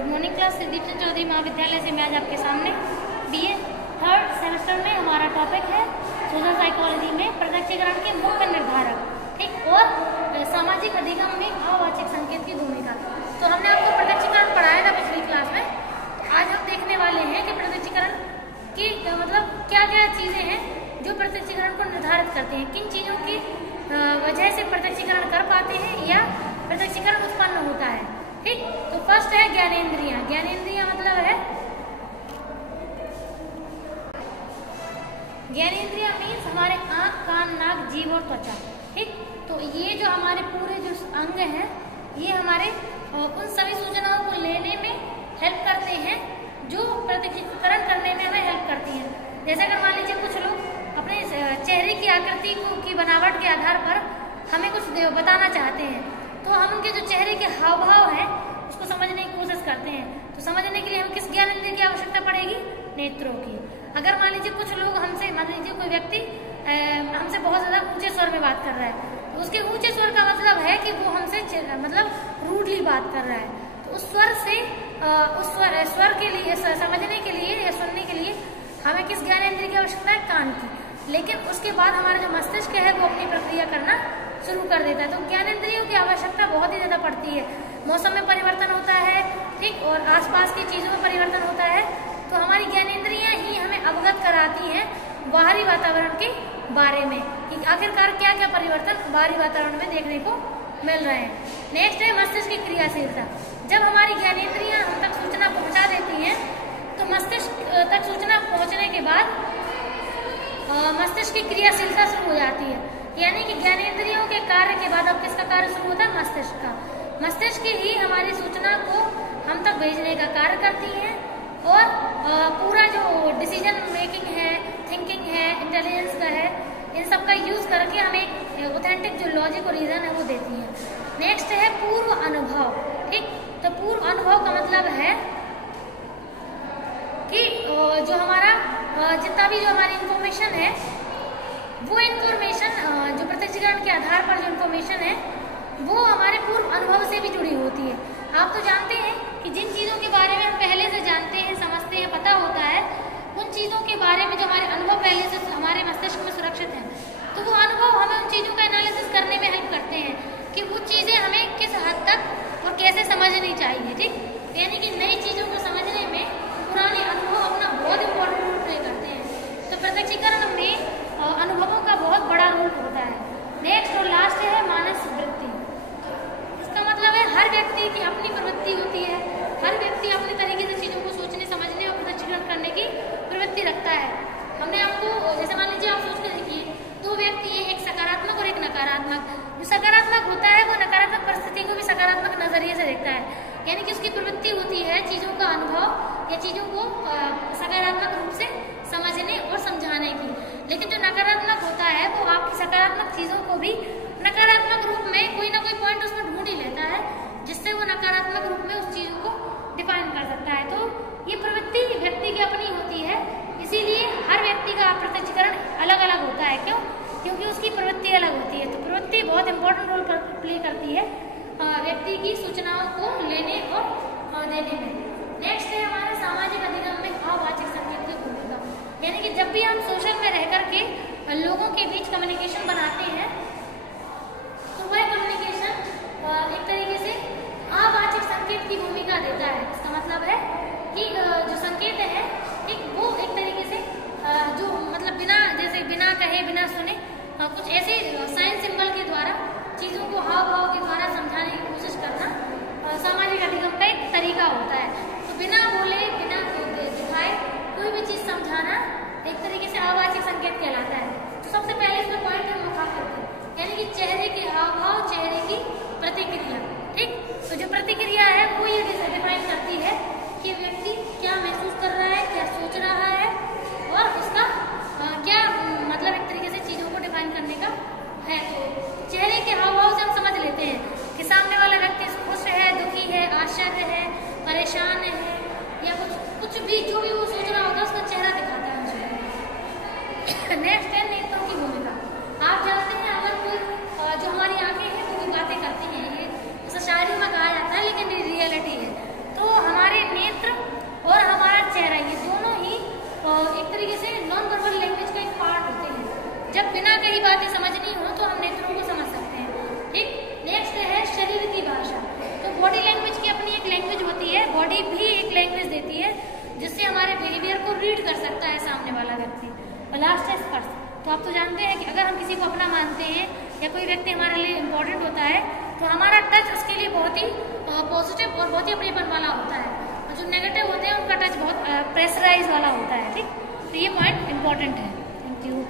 Good morning class. Shrideep Chandra Chaudhary Mahavidyalaya से मैं आज आपके सामने बीए थर्ड सेमेस्टर में हमारा टॉपिक है सोशल साइकोलॉजी में प्रत्यक्षीकरण के मुख्य निर्धारक, ठीक, और सामाजिक अधिगम में अवाचिक संकेत की भूमिका। तो हमने आपको प्रत्यक्षीकरण पढ़ाया था पिछली क्लास में। आज हम देखने वाले हैं कि प्रत्यक्षीकरण की मतलब क्या क्या चीजें हैं जो प्रत्यक्षीकरण को निर्धारित करते हैं, किन चीजों की वजह से प्रत्यक्षीकरण कर पाते हैं या प्रत्यक्षीकरण उत्पन्न होता है, ठीक। तो फर्स्ट है ज्ञानेंद्रियां। ज्ञानेंद्रियां मतलब है, ज्ञानेंद्रियां मीन्स हमारे आंख, कान, नाक, जीभ और त्वचा, ठीक। तो ये जो हमारे पूरे जो अंग हैं ये हमारे उन सभी सूचनाओं को लेने में हेल्प करते हैं जो प्रत्यक्षीकरण करने में हमें हेल्प करती हैं। जैसे अगर मान लीजिए कुछ लोग अपने चेहरे की आकृति की बनावट के आधार पर हमें कुछ बताना चाहते हैं, तो हम उनके जो चेहरे के हाव भाव हैं उसको समझने की कोशिश करते हैं। तो समझने के लिए हमें किस ज्ञानेंद्रिय की आवश्यकता पड़ेगी? नेत्रों की। अगर मान लीजिए कुछ लोग हमसे, मान लीजिए कोई व्यक्ति हमसे बहुत ज्यादा ऊंचे स्वर में बात कर रहा है, तो उसके ऊंचे स्वर का मतलब है कि वो हमसे मतलब रूडली बात कर रहा है। तो उस स्वर से उस स्वर के लिए समझने के लिए या सुनने के लिए हमें किस ज्ञानेंद्रिय की आवश्यकता है? कान की। लेकिन उसके बाद हमारा जो मस्तिष्क है वो अपनी प्रक्रिया करना शुरू कर देता है। तो ज्ञानेंद्रियों की आवश्यकता बहुत ही ज्यादा पड़ती है। मौसम में परिवर्तन होता है, ठीक, और आसपास की चीजों में परिवर्तन होता है, तो हमारी ज्ञानेंद्रियां ही हमें अवगत कराती हैं बाहरी वातावरण के बारे में कि आखिरकार क्या क्या परिवर्तन बाहरी वातावरण में देखने को मिल रहे हैं। नेक्स्ट है मस्तिष्क की क्रियाशीलता। जब हमारी ज्ञानेंद्रियां हम तक सूचना पहुंचा देती हैं तो मस्तिष्क तक सूचना पहुंचने के बाद मस्तिष्क की क्रियाशीलता शुरू हो जाती है। यानी कि ज्ञानेंद्रियों के कार्य के बाद अब किसका कार्य शुरू होता है? मस्तिष्क का। मस्तिष्क ही हमारी सूचना को हम तक भेजने का कार्य करती है और पूरा जो डिसीजन मेकिंग है, थिंकिंग है, इंटेलिजेंस का है, इन सब का यूज करके हमें ऑथेंटिक जो लॉजिक और रीजन है वो देती है। नेक्स्ट है पूर्व अनुभव, ठीक। तो पूर्व अनुभव का मतलब है कि जो हमारा जितना भी जो हमारी इंफॉर्मेशन है वो इंफॉर्मेशन जो प्रत्यक्षीकरण के आधार पर जो इंफॉर्मेशन है वो हमारे पूर्व अनुभव से भी जुड़ी होती है। आप तो जानते हैं कि जिन चीजों के बारे में हम पहले से जानते हैं, समझते हैं, पता होता है, उन चीजों के बारे में जो हमारे अनुभव पहले से हमारे मस्तिष्क में सुरक्षित है, तो वो अनुभव हमें उन चीजों का एनालिसिस करने में हेल्प करते हैं कि वो चीजें हमें किस हद तक और कैसे समझनी चाहिए, ठीक। यानी कि नई चीजों को समझने में पुराने अनुभव अपना बहुत इंपॉर्टेंट रोल प्ले करते हैं। तो प्रत्यक्षीकरण में अनुभवों का बहुत बड़ा रोल होता है। नेक्स्ट और लास्ट है मानस वृत्ति। इसका मतलब है हर व्यक्ति की अपनी प्रवृत्ति होती है, हर व्यक्ति अपने तरीके से चीजों को सोचने, समझने और प्रत्यक्षीकरण करने की प्रवृत्ति रखता है। हमने आपको जैसे मान लीजिए आप सोच के देखिए, दो व्यक्ति है, एक सकारात्मक और एक नकारात्मक। जो सकारात्मक होता है वो नकारात्मक परिस्थिति को भी सकारात्मक नजरिए से देखता है, यानी कि उसकी प्रवृत्ति होती है चीजों का अनुभव या चीजों को सकारात्मक रूप से समझने और समझाने की। लेकिन जो नकारात्मक होता है वो आपकी सकारात्मक चीजों को भी नकारात्मक रूप में कोई ना कोई पॉइंट उसमें ढूंढ ही लेता है, जिससे वो नकारात्मक रूप में उस चीजों को डिफाइन कर सकता है। तो ये प्रवृत्ति व्यक्ति की अपनी होती है, इसीलिए हर व्यक्ति का प्रत्यक्षीकरण अलग अलग होता है। क्यों? क्योंकि उसकी प्रवृत्ति अलग होती है। तो प्रवृत्ति बहुत इंपॉर्टेंट रोल प्ले करती है व्यक्ति की सूचनाओं को लेने और देने में। नेक्स्ट है हमारे सामाजिक अधिगम में अवाचिक संकेत की भूमिका। यानी कि जब भी हम सोशल में रह करके लोगों के बीच कम्युनिकेशन बनाते हैं तो वह कम्युनिकेशन एक तरीके से अवाचिक संकेत की भूमिका देता है। इसका मतलब है कि जो संकेत है, ठीक, वो एक तरीके से जो मतलब बिना कहे बिना सुने कुछ ऐसे साइन सिंबल के द्वारा चीजों को हाव भाव के द्वारा समझाने की कोशिश करना सामाजिक अधिगम का एक तरीका होता है। तो बिना बोले बिना दिखाए कोई भी चीज समझाना एक तरीके से अवाचिक संकेत कहलाता है। तो सबसे पहले इसमें पॉइंट हम मुखा करते हैं, यानी कि चेहरे के हाव भाव, चेहरे की प्रतिक्रिया, ठीक। तो जो प्रतिक्रिया है वो ये डिफाइन करती है कि व्यक्ति क्या महसूस कर रहा है, क्या सोच रहा है और उसका क्या मतलब एक तरीके से चीजों को डिफाइन करने का है। तो चेहरे के हाव भाव से हम समझ लेते हैं कि सामने वाला व्यक्ति खुश है, दुखी है, आश्चर्य है, परेशान है या कुछ भी जो भी वो सोच रहा होता है उसका चेहरा दिखाता है मुझे। नेक्स्ट है नेत्रों की भूमिका। आप जानते हैं अगर कोई जो हमारी आंखें हैं वो भी बातें करती हैं, ये शायरी में कहा जाता है लेकिन रियलिटी है। तो हमारे रीड कर सकता है सामने वाला व्यक्ति। और लास्ट है स्पर्श। तो आप तो जानते हैं कि अगर हम किसी को अपना मानते हैं या कोई व्यक्ति हमारे लिए इम्पोर्टेंट होता है तो हमारा टच उसके लिए बहुत ही पॉजिटिव और बहुत ही अपनेपन वाला होता है, और जो नेगेटिव होते हैं उनका टच बहुत प्रेशराइज वाला होता है। ठीक, तो ये पॉइंट इम्पोर्टेंट है। Thank you.